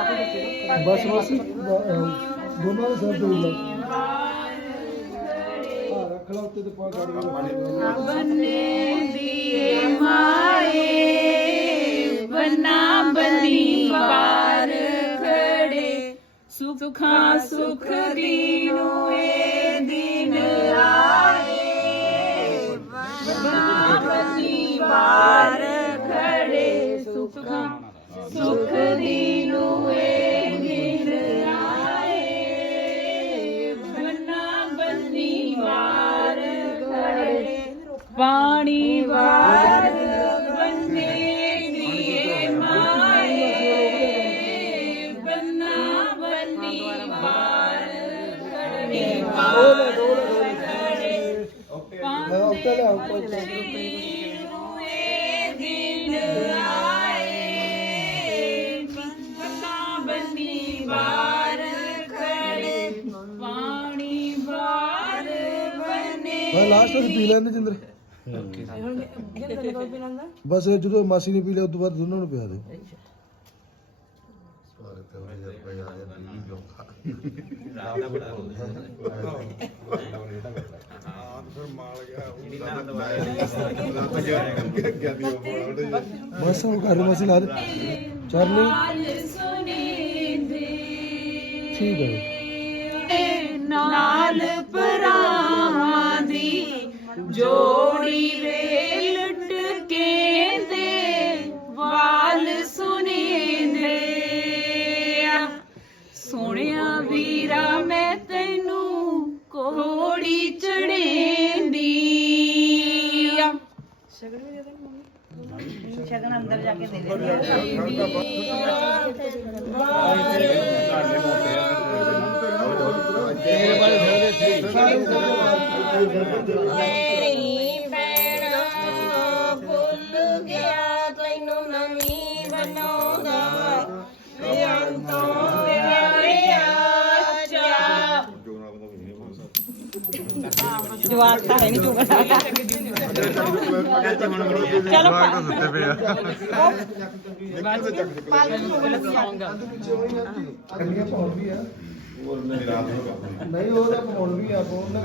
ਬਸ ਬਸ ਬ- ਦੋਨਾਂ ਦੇ ਸਿਰ ਤੇ ਲਾ ਹਾਂ ਰੱਖ ਲਾ ਉੱਤੇ ਤੇ ਪਾ ਕੱਢ ਬੰਨੇ ਦੀਏ ਮਾਏ ਬਨਾ ਬਨੀ ਵਾਰ ਖੜੇ। ਸੁਖਾਂ ਸੁਖ ਦੀਨੂ ਏ ਦਿਨ ਆਏ। ਬਨਾ ਬਲੀ ਵਾਰ ਖੜੇ, ਸੁਖਾਂ ਸੁਖ ਪਾਣੀ ਵਾਰ ਬੰਨੇ ਦੀਏ ਮਾਏ ਬੰਨਾ ਬੰਨੀ ਵਾਰ ਖੜੇ ਵਾਰ ਲਿਆ ਉੱਤੇ ਲਿਆ। ਏ ਦਿਨ ਆਏ ਬੰਨਾ ਬੰਨੀ ਵਾਰ ਖੜੇ ਪਾਣੀ ਬਸ ਇਹ ਜਦੋਂ ਮਾਸੀ ਨੇ ਪੀ ਲਿਆ ਉਸ ਤੋਂ ਬਾਅਦ ਦੋਨਾਂ ਨੂੰ ਪਿਆ ਦੇ। ਬਸ ਉਹ ਘਰ ਮਾਸੀ ਲਾ ਦੇ। ਚਰਨੀ। ਠੀਕ ਹੈ। ਨਾਲ ਪਰਾਵਾਂ ਦੀ ਜੋੜੀ ਵੇ ਲੁੱਟ ਕੇ ਦੇ ਵਾਲ ਸੁਣੀਂਦੇ ਸੋਹਣਿਆ ਵੀਰਾ ਮੈਂ ਤੈਨੂੰ ਕੋੜੀ ਚੜੇਂਦੀ ਆ। ਮੇਰੀ ਜਵਾਬ ਤਾਂ ਹੈ ਨਹੀਂ ਚੁਗਣਾ ਚਲੋ ਕੰਨੀਆਂ ਪਾਉਣ ਵੀ ਆ ਨਹੀਂ ਉਹਦਾ ਪਾਉਣ ਵੀ ਆ ਪਾਉਣ